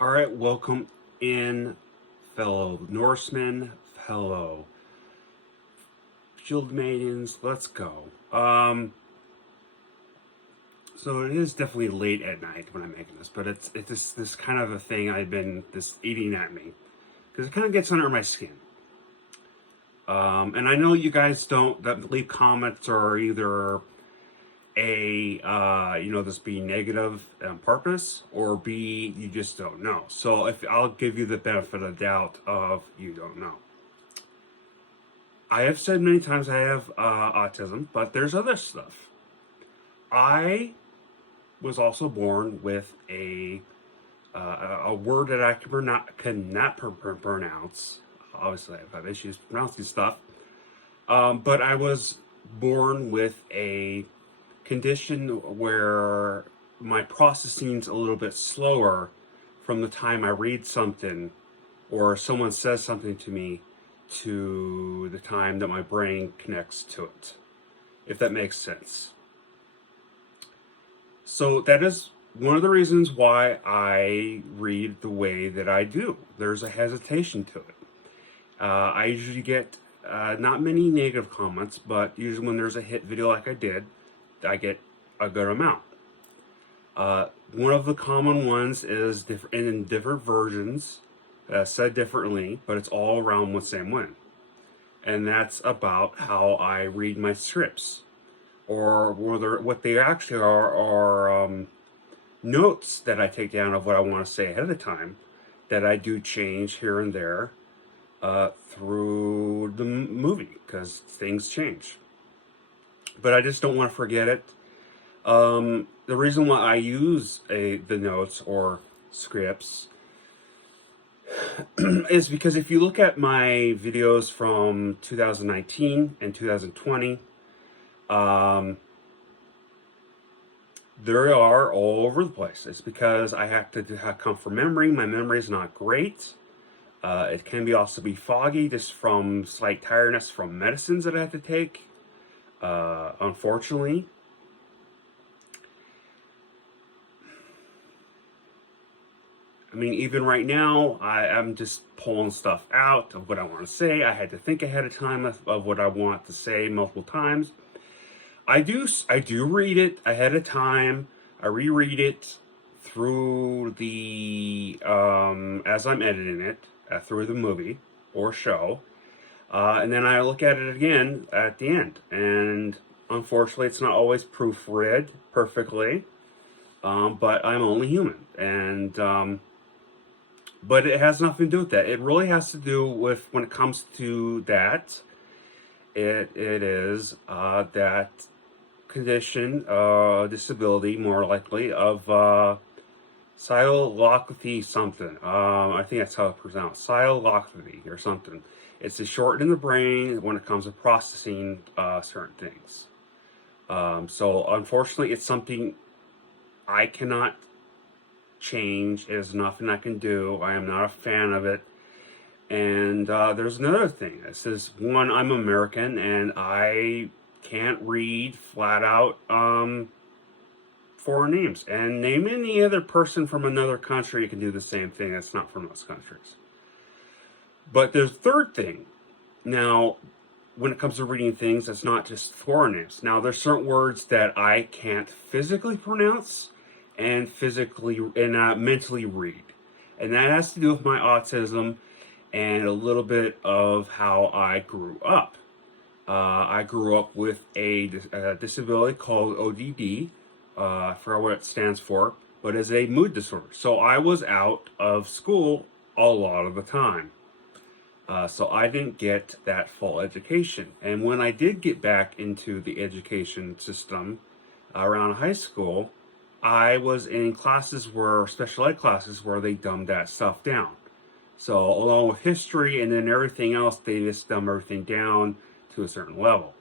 All right, welcome in, fellow Norsemen, fellow Shield Maidens. Let's go. So it is definitely late at night when I'm making this, but it's this kind of a thing I've been this eating at me because it kind of gets under my skin. And I know you guys don't that leave comments or either this being negative on purpose, or B, you just don't know. So if I'll give you the benefit of the doubt of you don't know. I have said many times I have autism, but there's other stuff. I was also born with a word that I cannot pronounce. Obviously, I have issues pronouncing stuff. But I was born with a condition where my processing's a little bit slower from the time I read something or someone says something to me to the time that my brain connects to it, if that makes sense. So that is one of the reasons why I read the way that I do. There's a hesitation to it. I usually get not many negative comments, but usually when there's a hit video like I did, I get a good amount. One of the common ones is in different versions, said differently, but it's all around the same way. And that's about how I read my scripts, or what they actually are notes that I take down of what I want to say ahead of time, that I do change here and there through the movie, because things change. But I just don't want to forget it. The reason why I use the notes or scripts is because if you look at my videos from 2019 and 2020, they are all over the place. It's because I have to come from memory. My memory is not great. It can also be foggy just from slight tiredness from medicines that I have to take, unfortunately. I mean, even right now, I'm just pulling stuff out of what I want to say. I had to think ahead of time of what I want to say multiple times. I do read it ahead of time. I reread it through the as I'm editing it through the movie or show, and then I look at it again at the end. And unfortunately, it's not always proofread perfectly, but I'm only human, and but it has nothing to do with that. It really has to do with, when it comes to that, it is that condition, disability, more likely, of cystolopathy something. I think that's how it's pronounced, cystolopathy or something. It's a shortening in the brain when it comes to processing certain things. So unfortunately, it's something I cannot change. There's nothing I can do. I am not a fan of it. And there's another thing. This is one, I'm American, and I can't read flat out foreign names. And name any other person from another country can do the same thing. That's not from those countries. But there's a third thing. Now, when it comes to reading things, it's not just foreign names. Now, there's certain words that I can't physically pronounce and mentally read. And that has to do with my autism and a little bit of how I grew up. I grew up with a disability called ODD. I forgot what it stands for, but it's a mood disorder. So I was out of school a lot of the time. So I didn't get that full education. And when I did get back into the education system around high school, I was in special ed classes where they dumbed that stuff down. So along with history and then everything else, they just dumb everything down to a certain level.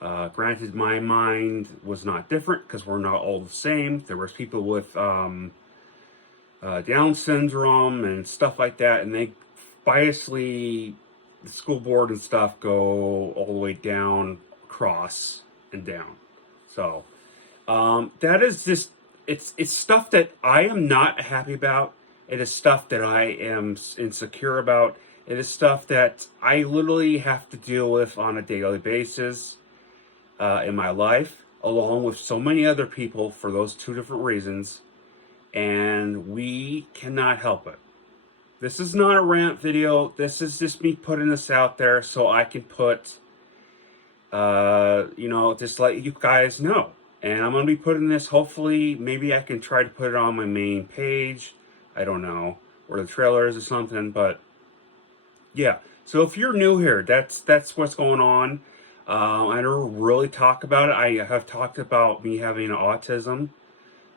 Granted, my mind was not different because we're not all the same. There was people with Down syndrome and stuff like that, and they biasly, the school board and stuff go all the way down, across, and down. So that is just, it's stuff that I am not happy about. It is stuff that I am insecure about. It is stuff that I literally have to deal with on a daily basis in my life, along with so many other people for those two different reasons. And we cannot help it. This is not a rant video. This is just me putting this out there so I can put, just let you guys know. And I'm going to be putting this, hopefully, maybe I can try to put it on my main page. I don't know, or the trailers or something, but yeah. So if you're new here, that's what's going on. I never really talk about it. I have talked about me having autism,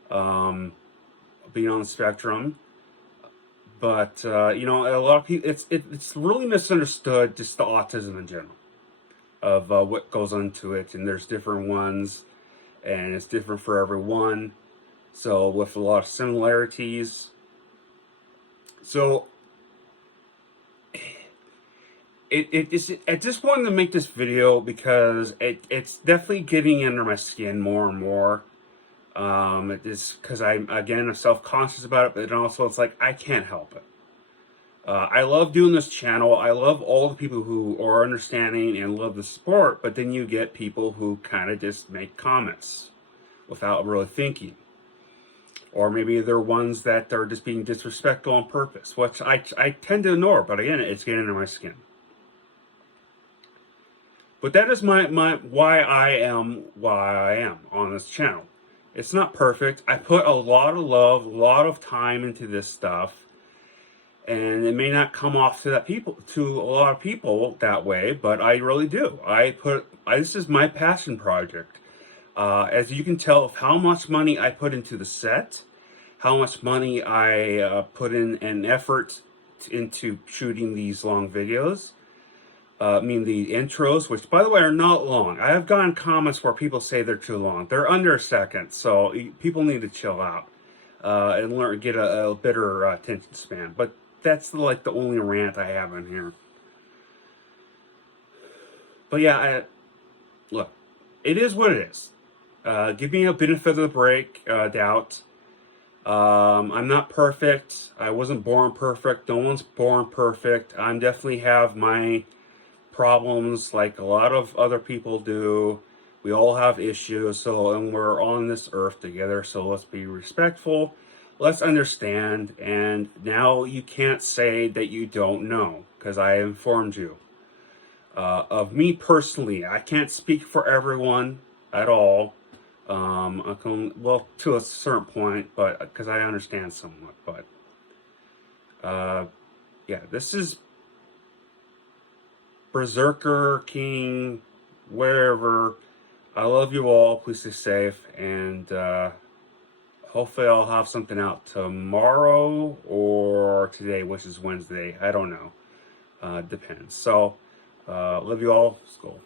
being on the spectrum. But, a lot of people, it's really misunderstood, just the autism in general, of what goes into it. And there's different ones, and it's different for everyone. So, with a lot of similarities. So, I just wanted to make this video because it's definitely getting under my skin more and more. It is because I'm self-conscious about it, but also it's like I can't help it. I love doing this channel. I love all the people who are understanding and love the sport, but then you get people who kind of just make comments without really thinking. Or maybe they're ones that are just being disrespectful on purpose, which I tend to ignore, but again, it's getting under my skin. But that is why I am on this channel. It's not perfect. I put a lot of love, a lot of time into this stuff, and it may not come off to a lot of people that way, but I really do. This is my passion project. As you can tell, of how much money I put into the set, how much money I put in an effort into shooting these long videos. The intros, which by the way are not long. I have gotten comments where people say they're too long. They're under a second, so people need to chill out and get a better attention span. But that's like the only rant I have in here. But yeah, look, it is what it is. Give me a benefit of the doubt. I'm not perfect. I wasn't born perfect. No one's born perfect. I definitely have my problems like a lot of other people do. We all have issues, and we're on this earth together, so let's be respectful. Let's understand, and now you can't say that you don't know, because I informed you. Of me personally, I can't speak for everyone at all. To a certain point, but because I understand somewhat, but this is Berserker King, wherever. I love you all. Please stay safe, and hopefully I'll have something out tomorrow or today, which is Wednesday. I don't know. Depends. So, love you all. Skull.